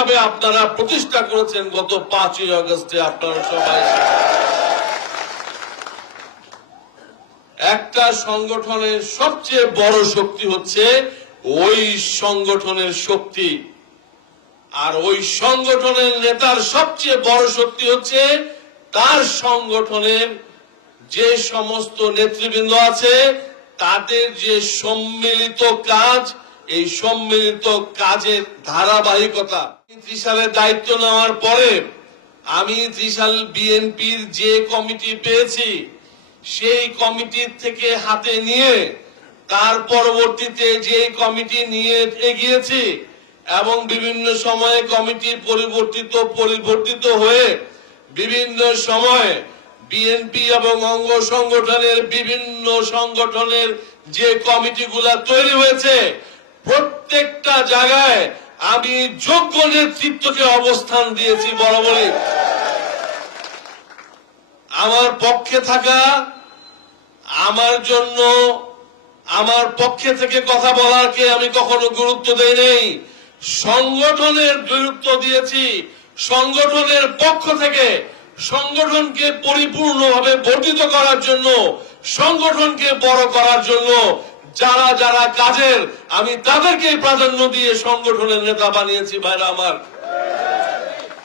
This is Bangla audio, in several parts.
হিসাবে আপনারা প্রতিষ্ঠা করেছেন গত 5ই আগস্টে। আপনারা সবাই একটা সংগঠনের সবচেয়ে বড় শক্তি হচ্ছে ওই সংগঠনের শক্তি, আর ওই সংগঠনের নেতার সবচেয়ে বড় শক্তি হচ্ছে তার সংগঠনের যে সমস্ত নেতৃবৃন্দ আছে তাদের যে সম্মিলিত কাজ, এই সম্মিলিত কাজের ধারাবাহিকতা। 30 সালে দায়িত্ব নেওয়ার পরে আমি 30 সাল বিএনপির যে কমিটি পেয়েছি সেই কমিটির থেকে হাতে নিয়ে তার পরবর্তীতে যে কমিটি নিয়ে এগিয়েছি এবং বিভিন্ন সময়ে কমিটি পরিবর্তিত হয়ে বিভিন্ন সময়ে বিএনপি এবং অঙ্গ সংগঠনের বিভিন্ন সংগঠনের যে কমিটিগুলা তৈরি হয়েছে প্রত্যেকটা জায়গায় আমি যোগ্য নেতৃত্বকে অবস্থান দিয়েছি বরাবরই। আমার পক্ষে থাকা, আমার জন্য, আমার পক্ষে থেকে কথা বলারকে আমি কখনো গুরুত্ব দেই নাই, সংগঠনের গুরুত্ব দিয়েছি। সংগঠনের পক্ষ থেকে সংগঠনকে পরিপূর্ণভাবে বর্ধিত করার জন্য, সংগঠনকে বড় করার জন্য যারা যারা কাজের আমি তাদেরকে প্রাধান্য দিয়ে সংগঠনের নেতা বানিয়েছি। ভাইরা আমার,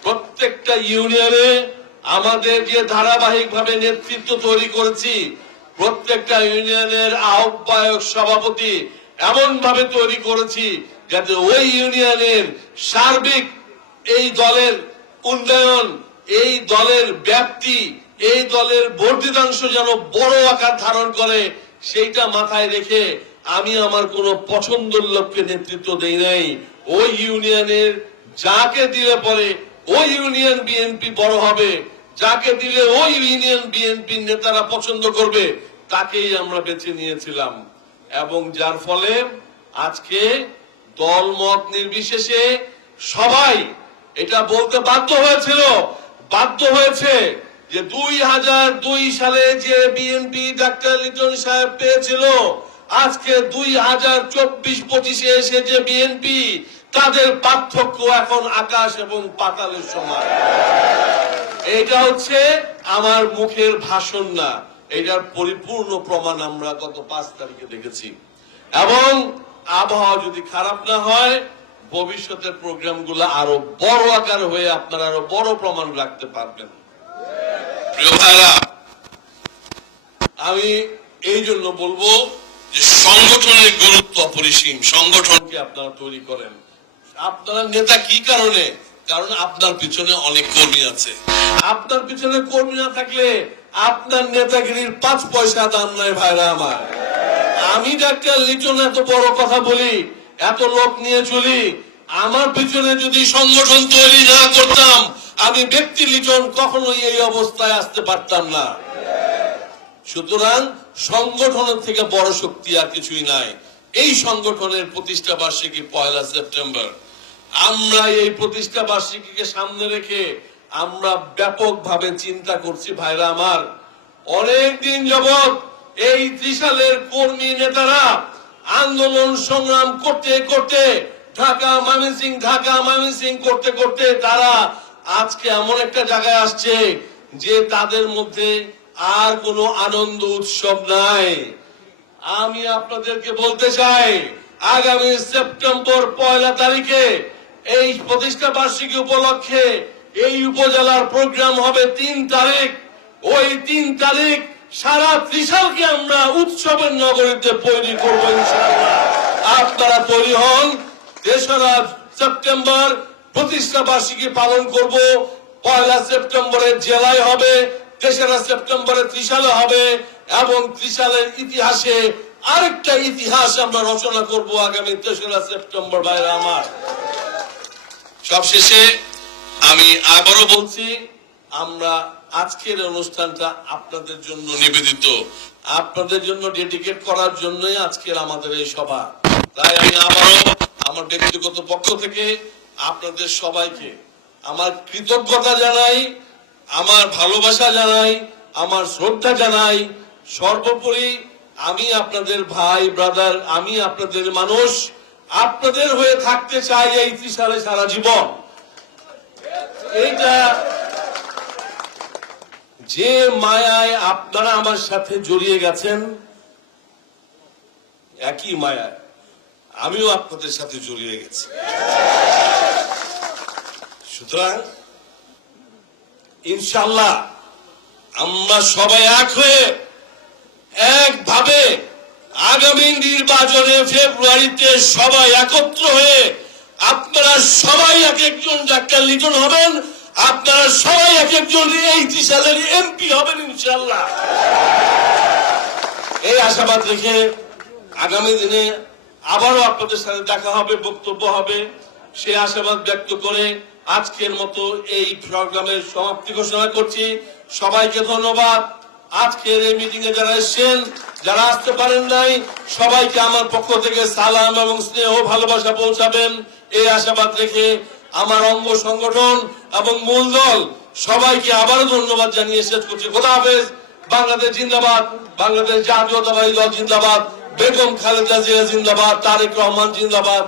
প্রত্যেকটা ইউনিয়নে আমাদের যে ধারাবাহিকভাবে নেতৃত্ব তৈরি করেছি, প্রত্যেকটা ইউনিয়নের আহ্বায়ক সভাপতি এমন ভাবে তৈরি করেছি যাতে ওই ইউনিয়নের সার্বিক এই দলের উন্নয়ন, এই দলের ব্যাপ্তি, এই দলের বর্ধিতাংশ যেন বড় আকার ধারণ করে সেইটা মাথায় রেখে আমি আমার কোন পছন্দের লোককে নেতৃত্ব দেই নাই। ওই ইউনিয়নের যাকে দিলে পরে ওই ইউনিয়ন বিএনপি বড় হবে, যাকে দিলে ওই ইউনিয়ন বিএনপির নেতারা পছন্দ করবে তাকেই আমরা বেছে নিয়েছিলাম। এবং যার ফলে আজকে দল মত নির্বিশেষে সবাই এটা বলতে বাধ্য হয়েছে যে 2002 সালে যে বিএনপি ডাক্তার লিটন সাহেব পেয়েছিল, আজকে 2024-25 এসে যে বিএনপি, তাদের পার্থক্য এখন আকাশ এবং পাতালের সমান। এটা হচ্ছে আমার মুখের ভাষণ না, এটার পরিপূর্ণ প্রমাণ আমরা গত 5 তারিখে দেখেছি। এবং আবহাওয়া যদি খারাপ না হয়, ভবিষ্যতের প্রোগ্রামগুলো আরো বড় আকার হয়ে আপনারা আরো বড় প্রমাণ রাখতে পারবেন। প্রিয় ভাইরা, আমি এই জন্য বলবো যে সংগঠনের গুরুত্ব অপরিসীম। সংগঠনকে আপনারা তৈরি করেন। আপনারা নেতা কি কারণে? কারণ আপনার পিছনে অনেক কর্মী আছে। আপনার পিছনে কর্মী না থাকলে আপনার নেতাগিরির 5 পয়সা দাম নাই। ভাইরা আমার, আমি ডাক্তার লিটন এত বড় কথা বলি, এত লোক নিয়ে চলি, আমার পিছনে যদি সংগঠন তৈরি না করতাম আমি ব্যক্তি লিটন কখনোই এই অবস্থায় আসতে পারতাম না। সুতরাং সংগঠনের থেকে বড় শক্তি আর কিছুই নাই। এই সংগঠনের প্রতিষ্ঠা বার্ষিকী 1 সেপ্টেম্বর। আমরা এই প্রতিষ্ঠা বার্ষিকীকে সামনে রেখে আমরা ব্যাপকভাবে চিন্তা করছি। ভাইরা আমার, অনেক দিন যাবৎ এই ত্রিশালের কর্মী নেতারা আন্দোলন সংগ্রাম করতে করতে ঢাকা ময়মনসিংহ করতে করতে তারা আজকে এমন একটা জায়গায় আসছে যে তাদের মধ্যে আর কোনো আনন্দ উৎসব নাই। আমি আপনাদেরকে বলতে চাই, আগামী সেপ্টেম্বর 1 তারিখে এই প্রতিষ্ঠা বার্ষিকী উপলক্ষে এই উপজেলার প্রোগ্রাম হবে 3 তারিখ। ওই 3 তারিখ সারা ত্রিশালকে আমরা উৎসবের নগরীতে তৈরি করব ইনশাআল্লাহ। আপনারা তৈরি হন। 3রা সেপ্টেম্বর প্রতিষ্ঠা বার্ষিকী পালন করব। 1 সেপ্টেম্বরে জেলায় হবে, 3রা সেপ্টেম্বরে ত্রিশালে হবে এবং ত্রিশালের ইতিহাসে আরেকটা ইতিহাস আমরা রচনা করব আগামী 3রা সেপ্টেম্বর। ভাইরা আমার, সবশেষে আমি আবারও বলছি, আমরা আজকের অনুষ্ঠানটা আপনাদের জন্য নিবেদিত, আপনাদের জন্য ডেডিকেট করার জন্যই আজকের আমাদের এই সভা। তাই আমি আবারও আমার ব্যক্তিগত পক্ষ থেকে আপনাদের সবাইকে আমার কৃতজ্ঞতা জানাই, আমার ভালোবাসা জানাই, আমার শ্রদ্ধা জানাই। সর্বোপরি আমি আপনাদের ভাই ব্রাদার, আমি আপনাদের মানুষ, আপনাদের হয়ে থাকতে চাই এই ত্রিশালে সারা জীবন। এইটা যে মায়ায় আপনারা আমার সাথে জড়িয়ে গেছেন, একই মায়ায় আমিও আপনাদের সাথে জড়িয়ে গেছি। সুতরাং ইনশাআল্লাহ আমরা সবাই এক হয়ে একভাবে আগামী নির্বাচনে ফেব্রুয়ারিতে সবাই একত্র হয়ে আপনারা সবাই এক একজন ডাক্তার লিটন হবেন, আপনারা সবাই এক একজন এই সালের এমপি হবেন ইনশাআল্লাহ। এই আশাবাদ রেখে আগামী দিনে আবারও আপনাদের সাথে দেখা হবে, বক্তব্য হবে, সে আশাবাদ ব্যক্ত করে আজকের মতো এই প্রোগ্রামের সমাপ্তি ঘোষণা করছি। সবাইকে ধন্যবাদ। আজকের এই মিটিং এ যারা এসেছেন, যারা আসতে পারেন নাই, সবাইকে আমার পক্ষ থেকে সালাম এবং স্নেহ ভালোবাসা পৌঁছাবেন এই আশাবাদ রেখে আমার অঙ্গ সংগঠন এবং মূল দল সবাইকে আবারও ধন্যবাদ জানিয়ে শেষ করছি। খোদা হাফেজ। বাংলাদেশ জিন্দাবাদ, বাংলাদেশ জাতীয়তাবাদী দল জিন্দাবাদ, বেগম খালেদা জিয়া জিন্দাবাদ, তারেক রহমান জিন্দাবাদ।